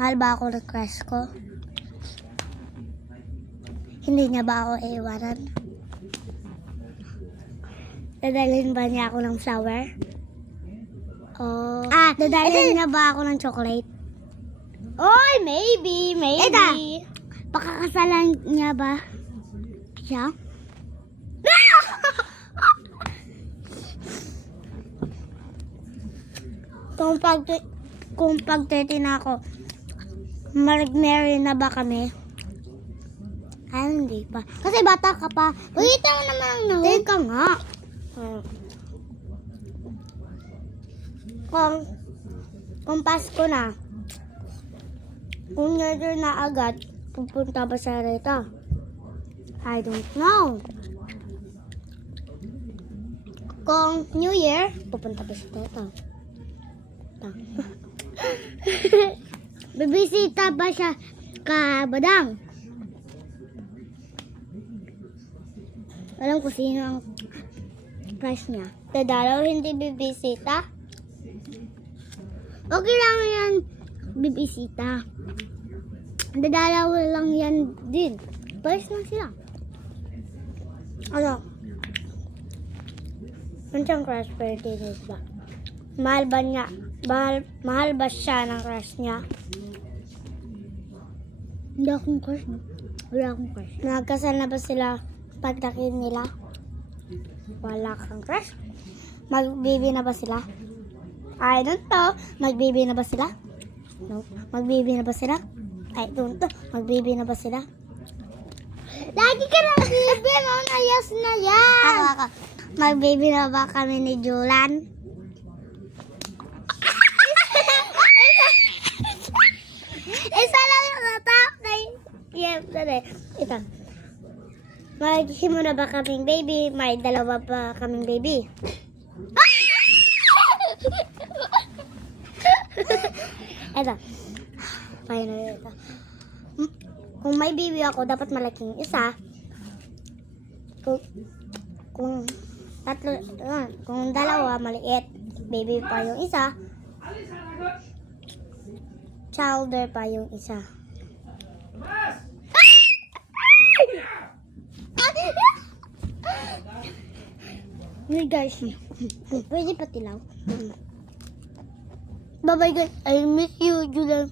Mahal ba ako ng crush ko? Hindi niya ba ako iiwanan? Dadalhin ba niya ako ng flower? Dadalhin niya ba ako ng chocolate? Oy, maybe. Pakakasalan niya ba siya? Kung pag 30 na ako, mag-marry na ba kami? Ay, hindi pa. Kasi bata ka pa. Pakita mo naman ang nahog. Teka nga. Kung Pasko na, kung New Year na agad, pupunta ba siya rito? I don't know. Kung New Year, pupunta ba siya rito? Bibisita ba siya ka Badang? Alam ko sino ang crush niya. Dadalaw hindi bibisita? Okay lang yan bibisita. Dadalaw lang yan din. Pares lang sila. Ano? Ano siyang crush pero tinis ba? Mahal ba niya? Mahal ba siya ng crush niya? Hindi akong crush. Wala akong crush. Nagkasal na ba sila pagdating nila? Wala kang crush? Mag-baby na ba sila? I don't know. Mag-baby na ba sila? No. Mag-baby na ba sila? I don't know. Mag-baby na ba sila? Lagi ka na baby. Yes na yan. Ako. Mag-baby na ba kami ni Julan? Isa lang yung natap na ito. Maghimo na ba kaming baby? May dalawa pa kaming baby. Ito. Final ito. Kung may baby ako, dapat malaking isa. Kung tatlo, kung dalawa, maliit. Baby pa yung isa. Childer pa yung isa. Hey guys, pwede pa tilaw. Bye bye guys, I miss you, Julan.